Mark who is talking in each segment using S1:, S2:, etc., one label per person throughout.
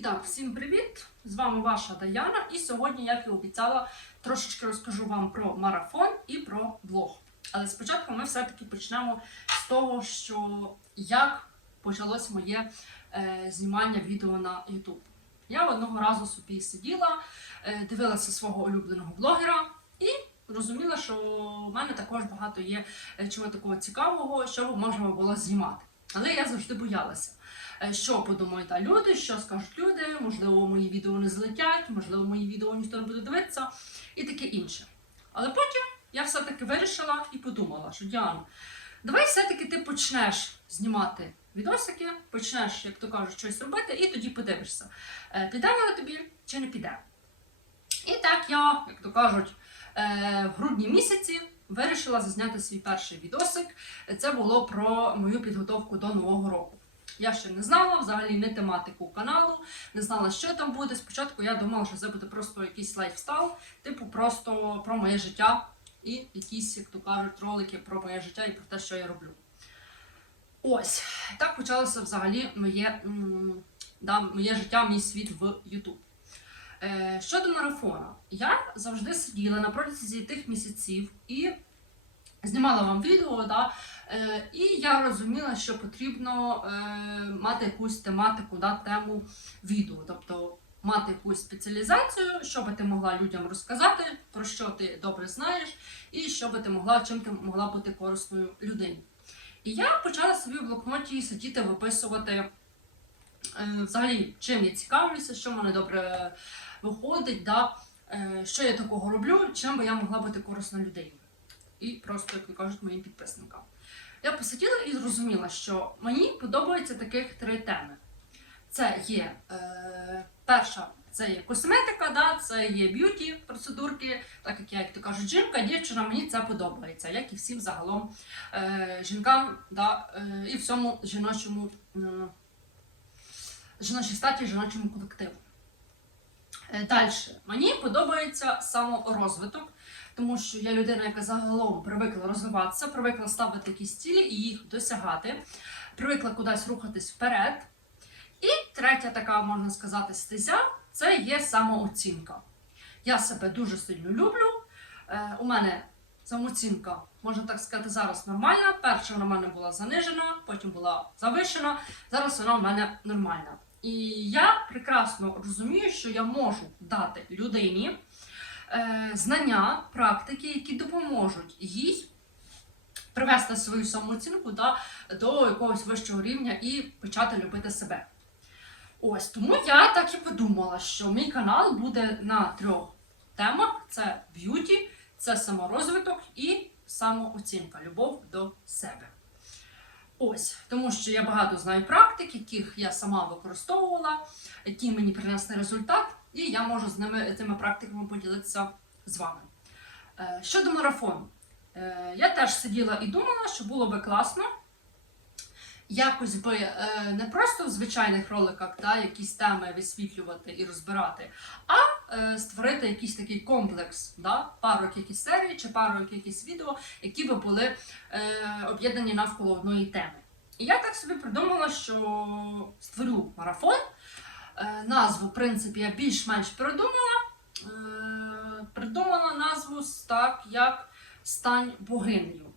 S1: І так, всім привіт! З вами ваша Даяна. І сьогодні, як і обіцяла, трошечки розкажу вам про марафон і про блог. Але спочатку ми все-таки почнемо з того, що як почалось моє е, знімання відео на YouTube. Я одного разу собі сиділа, е, дивилася свого улюбленого блогера і розуміла, що в мене також багато є е, чого такого цікавого, що можна було знімати. Але я завжди боялася. Е, Що подумають люди, що скажуть люди, можливо, мої відео не злетять, можливо, мої відео ніхто не буде дивитися і таке інше. Але потім я все-таки вирішила і подумала, що Діана, давай все-таки ти почнеш знімати відосики, почнеш, як то кажуть, щось робити, і тоді подивишся, е, піде воно тобі чи не піде. І так я, як то кажуть, е, в грудні місяці вирішила зазняти свій перший відосик. Це було про мою підготовку до нового року. Я ще не знала взагалі не тематику каналу, не знала, що там буде. Спочатку я думала, що це буде просто якийсь лайфстайл, типу просто про моє життя і якісь, як то кажуть, ролики про моє життя і про те, що я роблю. Ось так почалося взагалі моє, да, моє життя, мій світ в YouTube. Е, щодо марафона, я завжди сиділа на протязі тих місяців і знімала вам відео, да, е, і я розуміла, що потрібно е, мати якусь тематику, да, тему відео. Тобто мати якусь спеціалізацію, щоб ти могла людям розказати, про що ти добре знаєш, і щоб ти могла, чим ти могла бути корисною людині. І я почала собі в блокноті сидіти, виписувати взагалі, чим я цікавлюся, що в мене добре виходить, да, е, що я такого роблю, чим би я могла бути корисна людині. І просто, як кажуть, моїм підписникам. Я посиділа і зрозуміла, що мені подобаються таких три теми. Це є е, перша, це є косметика, да, це є б'юті процедурки, так як я, як то кажуть, жінка, дівчина, мені це подобається, як і всім загалом е, жінкам, да, е, і всьому жіночому е, жіночій статі, жіночому колективу. Е, Далі, мені подобається саморозвиток, тому що я людина, яка загалом привикла розвиватися, привикла ставити якісь цілі і їх досягати, привикла кудись рухатись вперед. І третя така, можна сказати, стезя це є самооцінка. Я себе дуже сильно люблю. Е, у мене самооцінка, можна так сказати, зараз нормальна. Перша вона в мене була занижена, потім була завишена. Зараз вона в мене нормальна. І я прекрасно розумію, що я можу дати людині е, знання, практики, які допоможуть їй привести свою самооцінку да, до якогось вищого рівня і почати любити себе. Ось тому я так і подумала, що мій канал буде на трьох темах: це б'юті, це саморозвиток і самооцінка, любов до себе. Ось, тому що я багато знаю практик, яких я сама використовувала, які мені принесли результат, і я можу з ними цими практиками поділитися з вами. Е, Щодо марафону, Е, я теж сиділа і думала, що було би класно якось би е, не просто в звичайних роликах да, якісь теми висвітлювати і розбирати, а створити якийсь такий комплекс, да, пару якихось серій чи пару якихось відео, які би були е, об'єднані навколо одної теми. І я так собі придумала, що створю марафон. Е, назву, в принципі, я більш-менш придумала. Е, придумала назву так, як Стань богинею.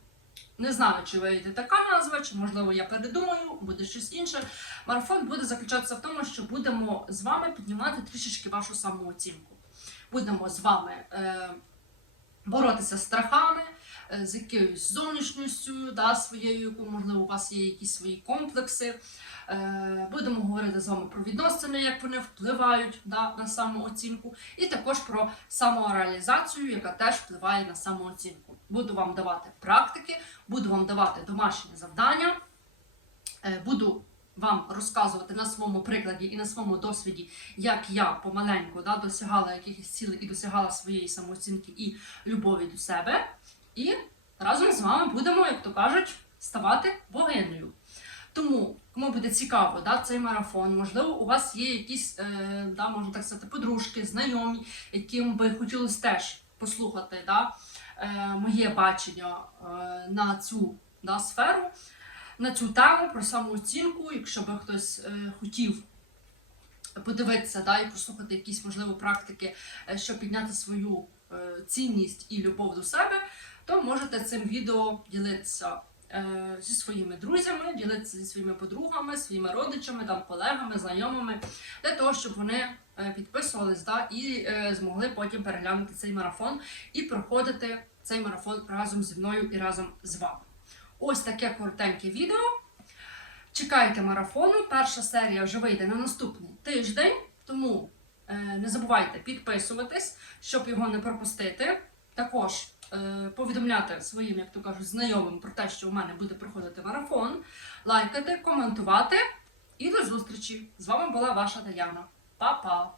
S1: Не знаю, чи вийде така назва, чи можливо я передумаю, буде щось інше. Марафон буде заключатися в тому, що будемо з вами піднімати трішечки вашу самооцінку. Будемо з вами е, боротися з страхами, з якоюсь зовнішністю, да, своєю, яку, можливо, у вас є якісь свої комплекси. Е, будемо говорити з вами про відносини, як вони впливають да, на самооцінку, і також про самореалізацію, яка теж впливає на самооцінку. Буду вам давати практики, буду вам давати домашні завдання, е, буду вам розказувати на своєму прикладі і на своєму досвіді, як я помаленьку да, досягала якихось цілей і досягала своєї самооцінки і любові до себе. І разом з вами будемо, як то кажуть, ставати богинею. Тому, кому буде цікаво, да, цей марафон, можливо, у вас є якісь, е, да, можна так сказати, подружки, знайомі, яким би хотілося теж послухати да, е, моє бачення е, на цю да, сферу, на цю тему про самооцінку, якщо би хтось е, хотів подивитися да, і прослухати якісь можливо практики, е, щоб підняти свою е, цінність і любов до себе, то можете цим відео ділитися е, зі своїми друзями, ділитися зі своїми подругами, своїми родичами, там, колегами, знайомими, для того, щоб вони е, підписувались да, і е, змогли потім переглянути цей марафон і проходити цей марафон разом зі мною і разом з вами. Ось таке коротеньке відео. Чекайте марафону. Перша серія вже вийде на наступний тиждень, тому не забувайте підписуватись, щоб його не пропустити. Також повідомляти своїм, як то кажуть, знайомим про те, що у мене буде проходити марафон, лайкати, коментувати. І до зустрічі! З вами була ваша Таяна. Па-па!